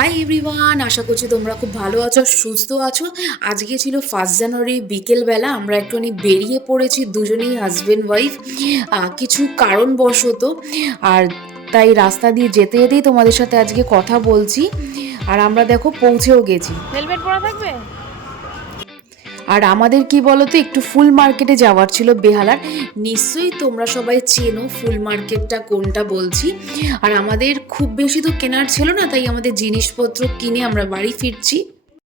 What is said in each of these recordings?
Hi everyone, আশা করছি তোমরা খুব ভালো আছো, সুস্থ আছো। আজকে ছিল 1 জানুয়ারি বিকেলবেলা, আমরা একটুখানি বেরিয়ে পড়েছি দুজনেই হাজব্যান্ড ওয়াইফ কিছু কারণবশত। আর তাই রাস্তা দিয়ে যেতে যেতেই তোমাদের সাথে আজকে কথা বলছি। আর আমরা দেখো পৌঁছেও গেছি। হেলমেট পরা থাকবে। আর আমাদের কি বলতো, একটু ফুল মার্কেটে যাওয়ার ছিল বেহালার। নিশ্চয়ই তোমরা সবাই চেনো ফুল মার্কেটটা কোনটা বলছি। আর আমাদের খুব বেশি তো কেনার ছিল না, তাই আমাদের জিনিসপত্র কিনে আমরা বাড়ি ফিরছি।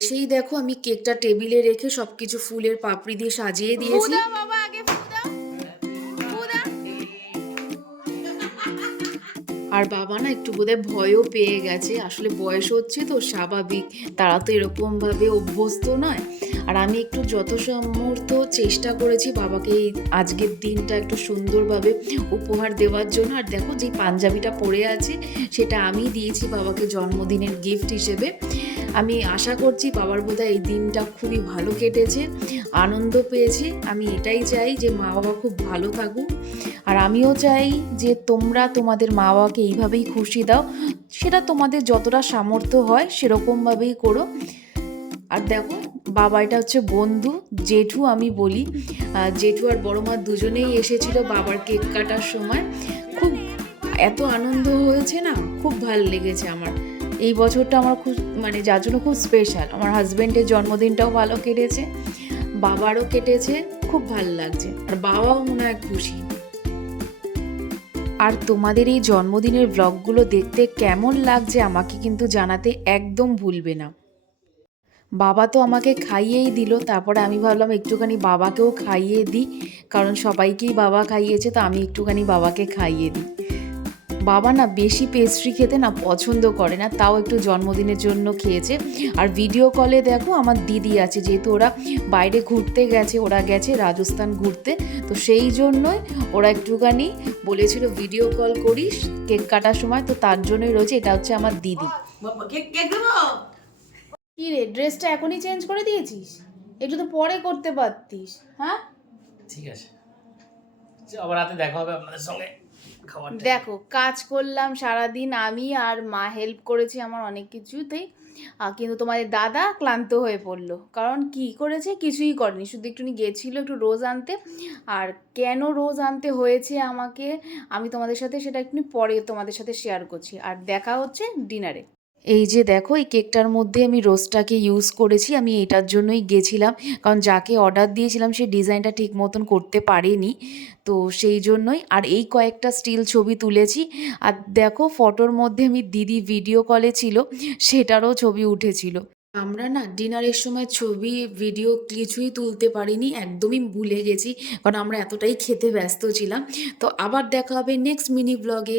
সেই দেখো আমি কেকটা টেবিলে রেখে সবকিছু ফুলের পাপড়ি দিয়ে সাজিয়ে দিয়েছি। বাবা আগে আর বাবা না একটু বোধহয় ভয়ও পেয়ে গেছে, আসলে বয়স হচ্ছে তো স্বাভাবিক, তারা তো এরকমভাবে অভ্যস্ত নয়। আর আমি একটু যত সামর্থ্য চেষ্টা করেছি বাবাকে এই আজকের দিনটা একটু সুন্দরভাবে উপহার দেওয়ার জন্য। আর দেখো যে পাঞ্জাবিটা পরে আছে সেটা আমি দিয়েছি বাবাকে জন্মদিনের গিফট হিসেবে। আমি আশা করছি বাবার বোধহয় এই দিনটা খুবই ভালো কেটেছে, আনন্দ পেয়েছে। আমি এটাই চাই যে মা বাবা খুব ভালো থাকুক। আর আমিও চাই যে তোমরা তোমাদের মা বাবাকে এইভাবেই খুশি দাও, সেটা তোমাদের যতটা সামর্থ্য হয় সেরকমভাবেই করো। আর দেখো বাবা এটা হচ্ছে বন্ধু, জেঠু আমি বলি। জেঠু আর বড় মা দুজনেই এসেছিল বাবার কেক কাটার সময়। খুব এত আনন্দ হয়েছে না, খুব ভালো লেগেছে আমার। এই বছরটা আমার খুব যার জন্য খুব স্পেশাল। আমার হাজব্যান্ডের জন্মদিনটাও ভালো কেটেছে, বাবারও কেটেছে, খুব ভালো লাগছে। আর বাবাও মনে হয় খুশি। আর তোমাদের এই জন্মদিনের ব্লগগুলো দেখতে কেমন লাগছে আমাকে কিন্তু জানাতে একদম ভুলবে না। বাবা তো আমাকে খাইয়েই দিল, তারপরে আমি ভাবলাম একটুখানি বাবাকেও খাইয়ে দিই, কারণ সবাইকেই বাবা খাইয়েছে, তো আমি একটুখানি বাবাকে খাইয়ে দিই। বাবা না বেশি পেস্ট্রি খেতে না পছন্দ করে না, তাও একটু জন্মদিনের জন্য খেয়েছে। আর ভিডিও কলে দেখো আমার দিদি আছে, যেহেতু ওরা বাইরে ঘুরতে গেছে, ওরা গেছে রাজস্থান ঘুরতে, তো সেই জন্যই ওরা একটুখানি বলেছিল ভিডিও কল করিস কেক কাটার সময়, তো তার জন্যই রয়েছে। এটা হচ্ছে আমার দিদি। কি রে, ড্রেসটা এখনই চেঞ্জ করে দিয়েছিস? একটু তো পরে করতে পারতিস। হ্যাঁ ঠিক আছে, আবার রাতে দেখা হবে আপনাদের সঙ্গে। দেখো কাজ করলাম সারাদিন, আমি আর মা হেল্প করেছি আমার অনেক কিছুতেই। কিন্তু তোমাদের দাদা ক্লান্ত হয়ে পড়লো, কারণ কি করেছে, কিছুই করেনি, শুধু একটুখানি গেছিলো একটু রোজ আনতে। আর কেন রোজ আনতে হয়েছে আমাকে, আমি তোমাদের সাথে সেটা একটু পরে তোমাদের সাথে শেয়ার করছি। আর দেখা হচ্ছে ডিনারে। এই যে দেখো এই কেকটার মধ্যে আমি রোজটাকে ইউজ করেছি, আমি এটার জন্যই গেছিলাম, কারণ যাকে অর্ডার দিয়েছিলাম সে ডিজাইনটা ঠিক মতন করতে পারেনি, তো সেই জন্যই। আর এই কয়েকটা স্টিল ছবি তুলেছি। আর দেখো ফটোর মধ্যে আমি দিদি ভিডিও কলে ছিল, সেটারও ছবি উঠেছিল। আমরা না ডিনারের সময় ছবি ভিডিও কিছুই তুলতে পারিনি, একদমই ভুলে গেছি, কারণ আমরা এতটাই খেতে ব্যস্ত ছিলাম। তো আবার দেখা হবে নেক্সট মিনি ব্লগে।